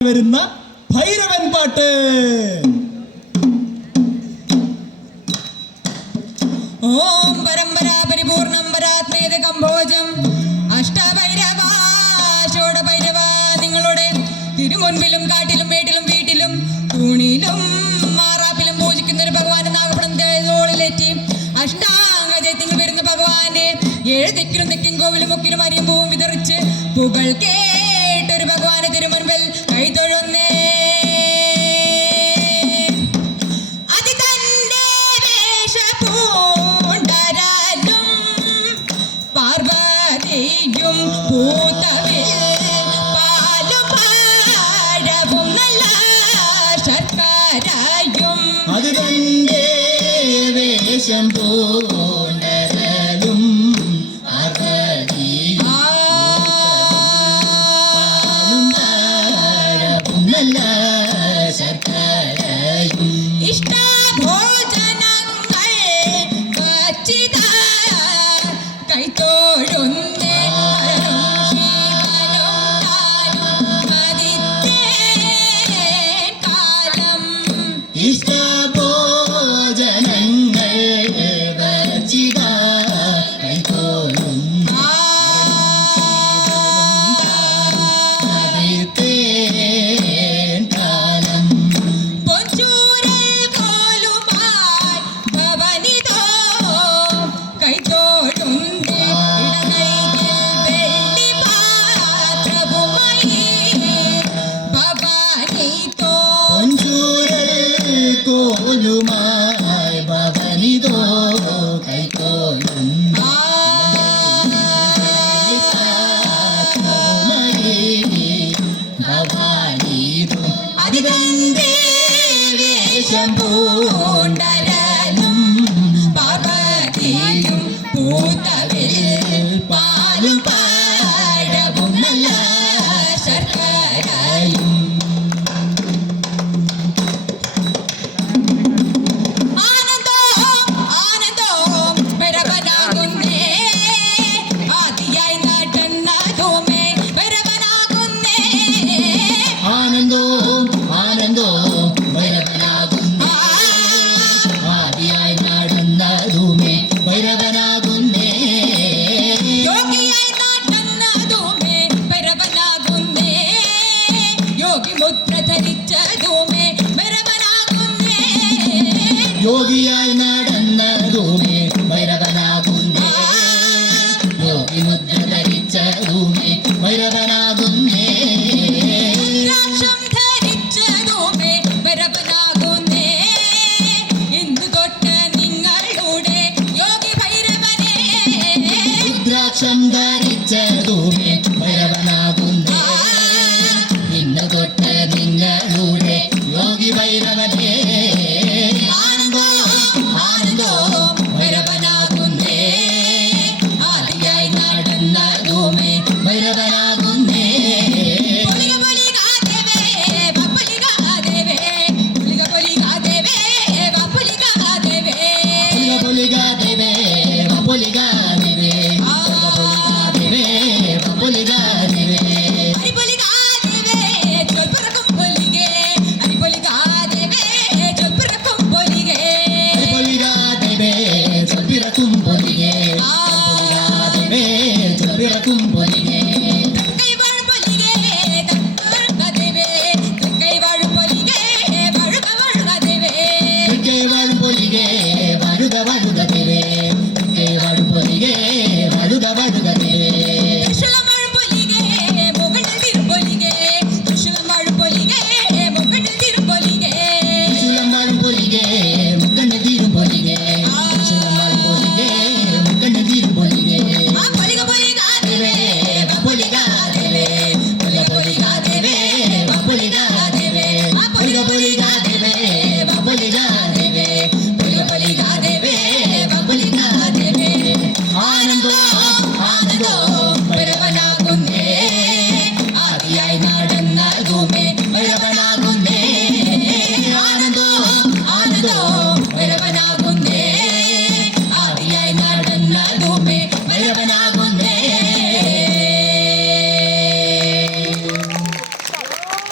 വരുന്ന ഭൈരവൻ പാട്ട്. ഓം പരമ്പരാ പരിപൂർണം പരാത്മേത കമ്പോജം അഷ്ടഭൈരവാശോട ഭൈരവ നിങ്ങളുടെ തിരുമുൻപിലും കാട്ടിലും മേട്ടിലും വീട്ടിലും തൂണിലും മാറാപ്പിലും പൂജിക്കുന്ന ഒരു ഭഗവാന്റെ നാഗപടം തോളിലേറ്റി അഷ്ടാംഗജയത്തിൽ വരുന്ന ഭഗവാന്റെ 7 ദിക്കിലും തെക്കിൻ കോവിലും മുക്കിലും അരിയും പൂവും വിതറിച്ച് പുകൾ കേട്ടൊരു ഭഗവാന്റെ തിരുമുൻപിൽ കൈതൊഴുന്നേ. അത് തന്റെ വേഷം പൂണ്ടരലും നല്ല ശർക്കരയും ഇഷ്ടഭോജനങ്ങൾ വച്ചിത കൈത്തോഴുന്നേ കാലം ഇഷ്ടഭോജനങ്ങൾ വച്ചിത കൈത്തോഴും കോലുമായി ഭവനിതോ കൈക്കോലും ഭവാനിതോ അതിവന്റെ വേഷം പൂണ്ടരലും പാർവതിയും പൂത്തവിൽ പാലും പാടവും നല്ല ശർക്കരയും യോഗിയായി നടന്നതുമേ ഭൈരവനാകുന്നേ യോഗി മുദ്ര ധരിച്ചതുമേ ഭൈരവനാകുന്നേ രുദ്രാക്ഷം ധരിച്ചതുമേ ഭൈരവനാകുന്നേ ഇന്ന് തൊട്ട് നിങ്ങളുടെ യോഗി ഭൈരവനേ രുദ്രാക്ഷം ധരിച്ചതുമേ ഭൈരവനാകുന്നേ ഇന്ന് തൊട്ട് നിങ്ങളുടെ യോഗി ഭൈരവനേ ആദിയായി നടന്ന